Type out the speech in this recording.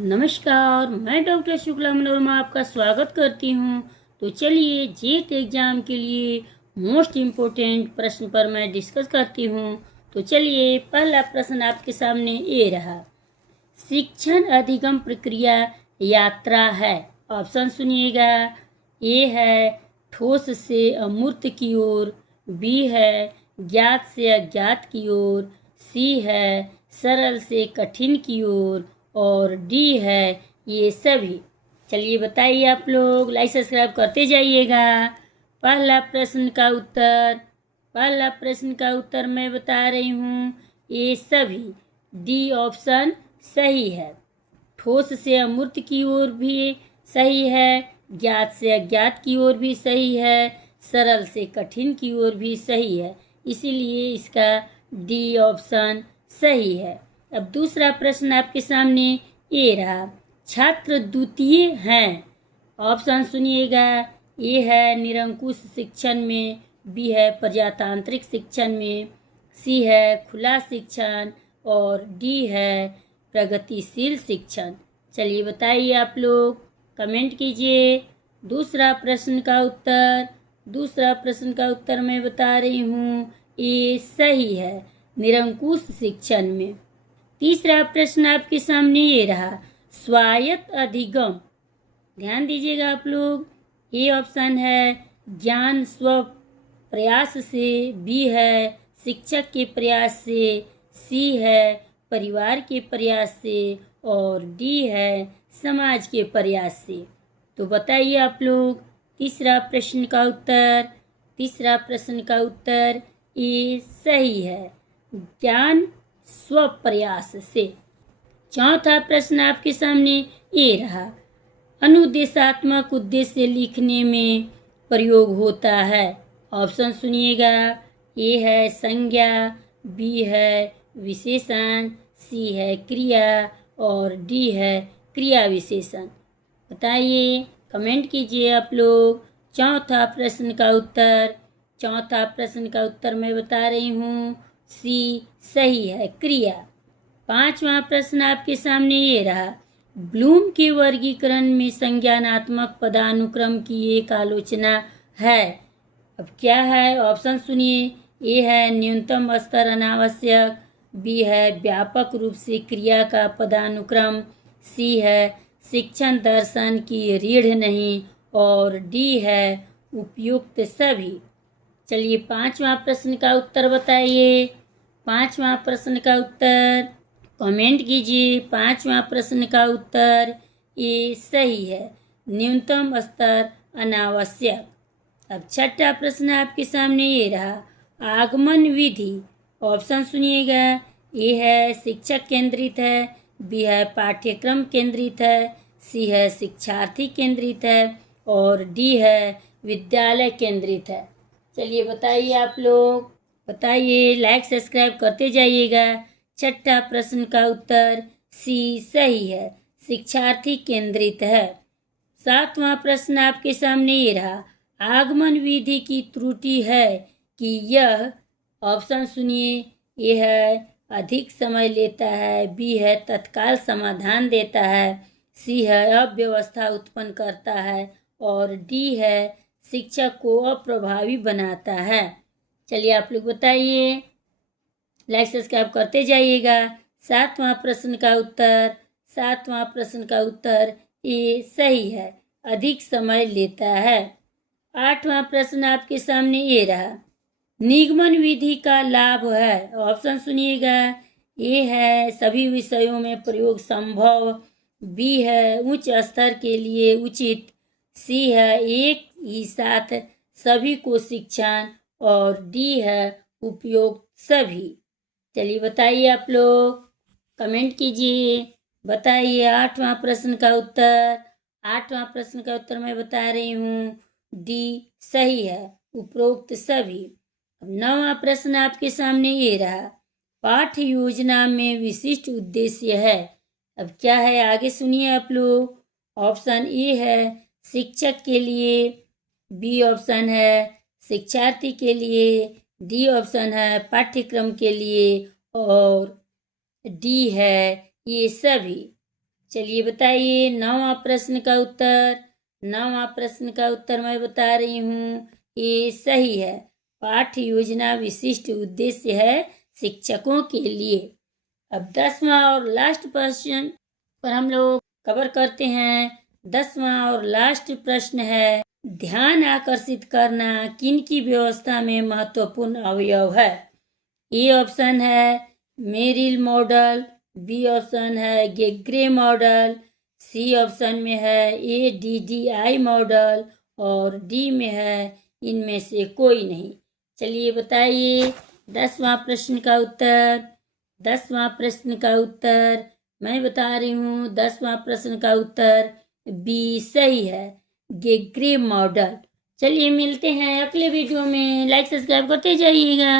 नमस्कार, मैं डॉक्टर शुक्ला मनोरमा आपका स्वागत करती हूँ। तो चलिए जेट एग्ज़ाम के लिए मोस्ट इम्पोर्टेंट प्रश्न पर मैं डिस्कस करती हूँ। तो चलिए पहला प्रश्न आपके सामने ये रहा। शिक्षण अधिगम प्रक्रिया यात्रा है। ऑप्शन सुनिएगा। ए है ठोस से अमूर्त की ओर, बी है ज्ञात से अज्ञात की ओर, सी है सरल से कठिन की ओर और डी है ये सभी। चलिए बताइए, आप लोग लाइक सब्सक्राइब करते जाइएगा। पहला प्रश्न का उत्तर मैं बता रही हूँ, ये सभी। डी ऑप्शन सही है। ठोस से अमूर्त की ओर भी सही है, ज्ञात से अज्ञात की ओर भी सही है, सरल से कठिन की ओर भी सही है, इसीलिए इसका डी ऑप्शन सही है। अब दूसरा प्रश्न आपके सामने ये रहा। छात्र द्वितीय हैं। ऑप्शन सुनिएगा। ए है निरंकुश शिक्षण में, बी है प्रजातांत्रिक शिक्षण में, सी है खुला शिक्षण और डी है प्रगतिशील शिक्षण। चलिए बताइए, आप लोग कमेंट कीजिए। दूसरा प्रश्न का उत्तर मैं बता रही हूँ, ये सही है निरंकुश शिक्षण में। तीसरा प्रश्न आपके सामने ये रहा। स्वायत्त अधिगम, ध्यान दीजिएगा आप लोग। ए ऑप्शन है ज्ञान स्व प्रयास से, बी है शिक्षक के प्रयास से, सी है परिवार के प्रयास से और डी है समाज के प्रयास से। तो बताइए आप लोग तीसरा प्रश्न का उत्तर ये सही है, ज्ञान स्व प्रयास से। चौथा प्रश्न आपके सामने ये रहा। अनुदेशात्मक उद्देश्य लिखने में प्रयोग होता है। ऑप्शन सुनिएगा। ए है संज्ञा, बी है विशेषण, सी है क्रिया और डी है क्रिया विशेषण। बताइए, कमेंट कीजिए आप लोग। चौथा प्रश्न का उत्तर मैं बता रही हूँ, सी सही है क्रिया। पांचवा प्रश्न आपके सामने ये रहा। ब्लूम के वर्गीकरण में संज्ञानात्मक पदानुक्रम की एक आलोचना है। अब क्या है? ऑप्शन सुनिए। ए है न्यूनतम स्तर अनावश्यक, बी है व्यापक रूप से क्रिया का पदानुक्रम, सी है शिक्षण दर्शन की रीढ़ नहीं और डी है उपयुक्त सभी। चलिए पांचवा प्रश्न का उत्तर बताइए। पांचवा प्रश्न का उत्तर कमेंट कीजिए। पांचवा प्रश्न का उत्तर ये सही है, न्यूनतम स्तर अनावश्यक। अब छठा प्रश्न आपके सामने ये रहा। आगमन विधि, ऑप्शन सुनिएगा। ए है शिक्षक केंद्रित है, बी है पाठ्यक्रम केंद्रित है, सी है शिक्षार्थी केंद्रित है और डी है विद्यालय केंद्रित है। चलिए बताइए आप लोग, बताइए, लाइक सब्सक्राइब करते जाइएगा। छठा प्रश्न का उत्तर सी सही है, शिक्षार्थी केंद्रित है। सातवां प्रश्न आपके सामने ये रहा। आगमन विधि की त्रुटि है कि यह, ऑप्शन सुनिए। ए है अधिक समय लेता है, बी है तत्काल समाधान देता है, सी है अव्यवस्था उत्पन्न करता है और डी है शिक्षक को अप्रभावी बनाता है। चलिए आप लोग बताइए, लाइक सब्सक्राइब करते जाइएगा। सातवां प्रश्न का उत्तर ये सही है, अधिक समय लेता है। आठवां प्रश्न आपके सामने ये रहा। निगमन विधि का लाभ है। ऑप्शन सुनिएगा। ए है सभी विषयों में प्रयोग संभव, बी है उच्च स्तर के लिए उचित, सी है एक ही साथ सभी को शिक्षण और डी है उपयोग सभी। चलिए बताइए आप लोग, कमेंट कीजिए। बताइए आठवां प्रश्न का उत्तर मैं बता रही हूँ, डी सही है, उपरोक्त सभी। अब नौवां प्रश्न आपके सामने ये रहा। पाठ्य योजना में विशिष्ट उद्देश्य है। अब क्या है आगे सुनिए आप लोग। ऑप्शन ए है शिक्षक के लिए, बी ऑप्शन है शिक्षार्थी के लिए, डी ऑप्शन है पाठ्यक्रम के लिए और डी है ये सभी। चलिए बताइए नौवां प्रश्न का उत्तर। नौवां प्रश्न का उत्तर मैं बता रही हूँ, ये सही है। पाठ्य योजना विशिष्ट उद्देश्य है शिक्षकों के लिए। अब 10वां और लास्ट प्रश्न पर हम लोग कवर करते हैं। 10वां और लास्ट प्रश्न है, ध्यान आकर्षित करना किन की व्यवस्था में महत्वपूर्ण अवयव है? ए ऑप्शन है मेरिल मॉडल, बी ऑप्शन है गेग्रे मॉडल, सी ऑप्शन में है ADDI मॉडल और डी में है इनमें से कोई नहीं। चलिए बताइए 10वां प्रश्न का उत्तर। 10वां प्रश्न का उत्तर मैं बता रही हूँ, 10वां प्रश्न का उत्तर बी सही है, गेग्रे मॉडल। चलिए मिलते हैं अगले वीडियो में। लाइक सब्सक्राइब करते जाइएगा।